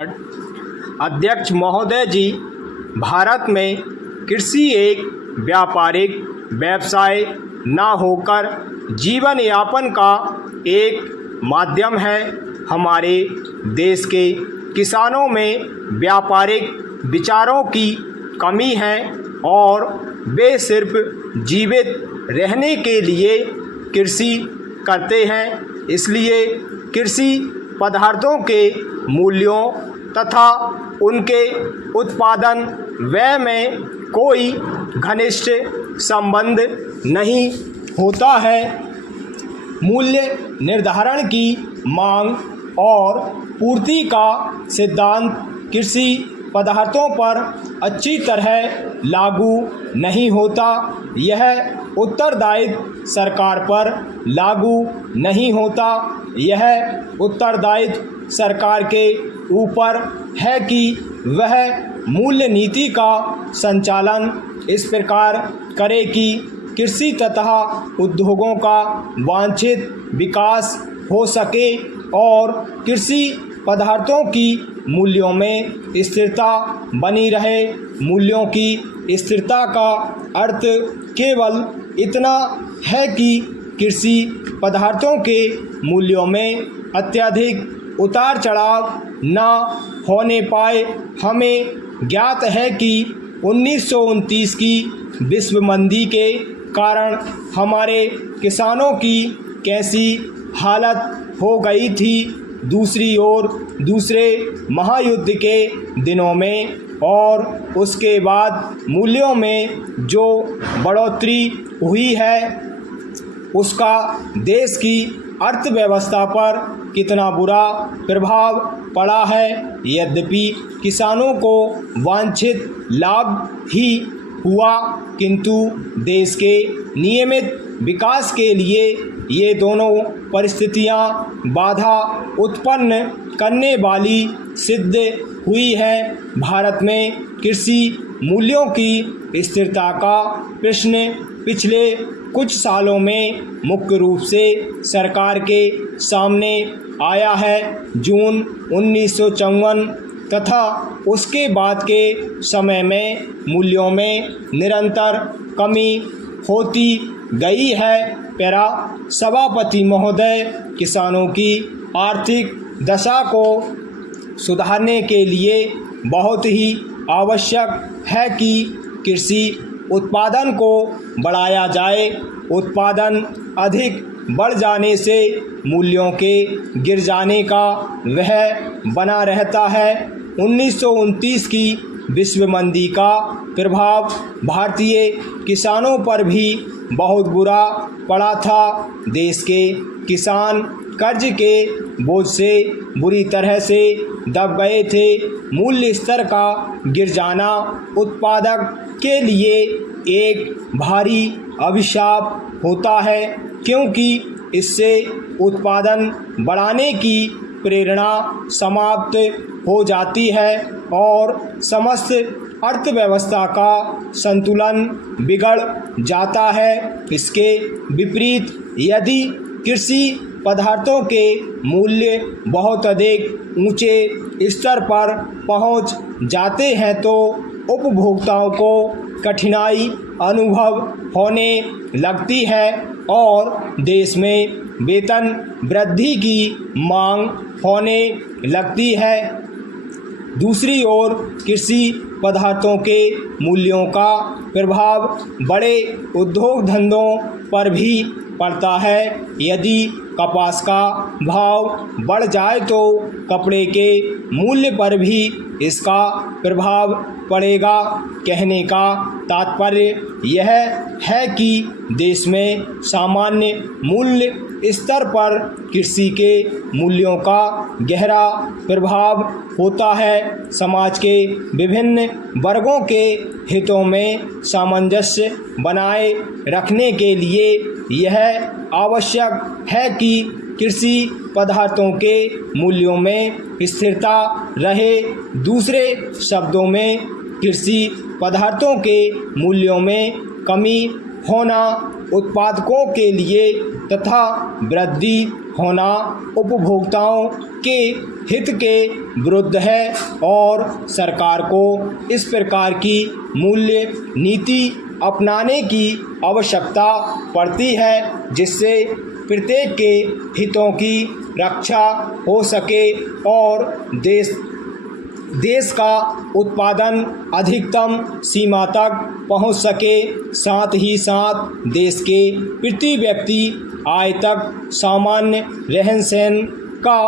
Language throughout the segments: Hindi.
अध्यक्ष महोदय जी, भारत में कृषि एक व्यापारिक व्यवसाय न होकर जीवन यापन का एक माध्यम है। हमारे देश के किसानों में व्यापारिक विचारों की कमी है और वे सिर्फ जीवित रहने के लिए कृषि करते हैं। इसलिए कृषि पदार्थों के मूल्यों तथा उनके उत्पादन व्यय में कोई घनिष्ठ संबंध नहीं होता है। मूल्य निर्धारण की मांग और पूर्ति का सिद्धांत कृषि पदार्थों पर अच्छी तरह लागू नहीं होता। यह उत्तरदायित्व सरकार पर लागू नहीं होता। यह उत्तरदायित्व सरकार के ऊपर है कि वह मूल्य नीति का संचालन इस प्रकार करे कि कृषि तथा उद्योगों का वांछित विकास हो सके और कृषि पदार्थों की मूल्यों में स्थिरता बनी रहे। मूल्यों की स्थिरता का अर्थ केवल इतना है कि कृषि पदार्थों के मूल्यों में अत्यधिक उतार चढ़ाव न होने पाए। हमें ज्ञात है कि 1929 की विश्व मंदी के कारण हमारे किसानों की कैसी हालत हो गई थी। दूसरी ओर दूसरे महायुद्ध के दिनों में और उसके बाद मूल्यों में जो बढ़ोतरी हुई है उसका देश की अर्थव्यवस्था पर कितना बुरा प्रभाव पड़ा है। यद्यपि किसानों को वांछित लाभ ही हुआ, किंतु देश के नियमित विकास के लिए ये दोनों परिस्थितियां बाधा उत्पन्न करने वाली सिद्ध हुई है। भारत में कृषि मूल्यों की स्थिरता का प्रश्न पिछले कुछ सालों में मुख्य रूप से सरकार के सामने आया है। जून 1954 तथा उसके बाद के समय में मूल्यों में निरंतर कमी होती गई है। पैरा सभापति महोदय, किसानों की आर्थिक दशा को सुधारने के लिए बहुत ही आवश्यक है कि कृषि उत्पादन को बढ़ाया जाए। उत्पादन अधिक बढ़ जाने से मूल्यों के गिर जाने का वह बना रहता है। 1929 की विश्व मंदी का प्रभाव भारतीय किसानों पर भी बहुत बुरा पड़ा था। देश के किसान कर्ज के बोझ से बुरी तरह से दब गए थे। मूल्य स्तर का गिर जाना उत्पादक के लिए एक भारी अभिशाप होता है, क्योंकि इससे उत्पादन बढ़ाने की प्रेरणा समाप्त हो जाती है और समस्त अर्थव्यवस्था का संतुलन बिगड़ जाता है। इसके विपरीत यदि कृषि पदार्थों के मूल्य बहुत अधिक ऊंचे स्तर पर पहुंच जाते हैं तो उपभोक्ताओं को कठिनाई अनुभव होने लगती है और देश में वेतन वृद्धि की मांग होने लगती है। दूसरी ओर कृषि पदार्थों के मूल्यों का प्रभाव बड़े उद्योग धंधों पर भी पड़ता है। यदि कपास का भाव बढ़ जाए तो कपड़े के मूल्य पर भी इसका प्रभाव पड़ेगा। कहने का तात्पर्य यह है कि देश में सामान्य मूल्य स्तर पर कृषि के मूल्यों का गहरा प्रभाव होता है। समाज के विभिन्न वर्गों के हितों में सामंजस्य बनाए रखने के लिए यह आवश्यक है कि कृषि पदार्थों के मूल्यों में स्थिरता रहे। दूसरे शब्दों में कृषि पदार्थों के मूल्यों में कमी होना उत्पादकों के लिए तथा वृद्धि होना उपभोक्ताओं के हित के विरुद्ध है और सरकार को इस प्रकार की मूल्य नीति अपनाने की आवश्यकता पड़ती है जिससे प्रत्येक के हितों की रक्षा हो सके और देश का उत्पादन अधिकतम सीमा तक पहुंच सके, साथ ही साथ देश के प्रति व्यक्ति आय तक सामान्य रहन सहन का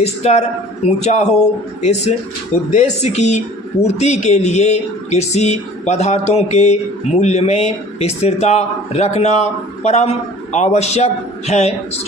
स्तर ऊंचा हो। इस उद्देश्य की पूर्ति के लिए कृषि पदार्थों के मूल्य में स्थिरता रखना परम आवश्यक है।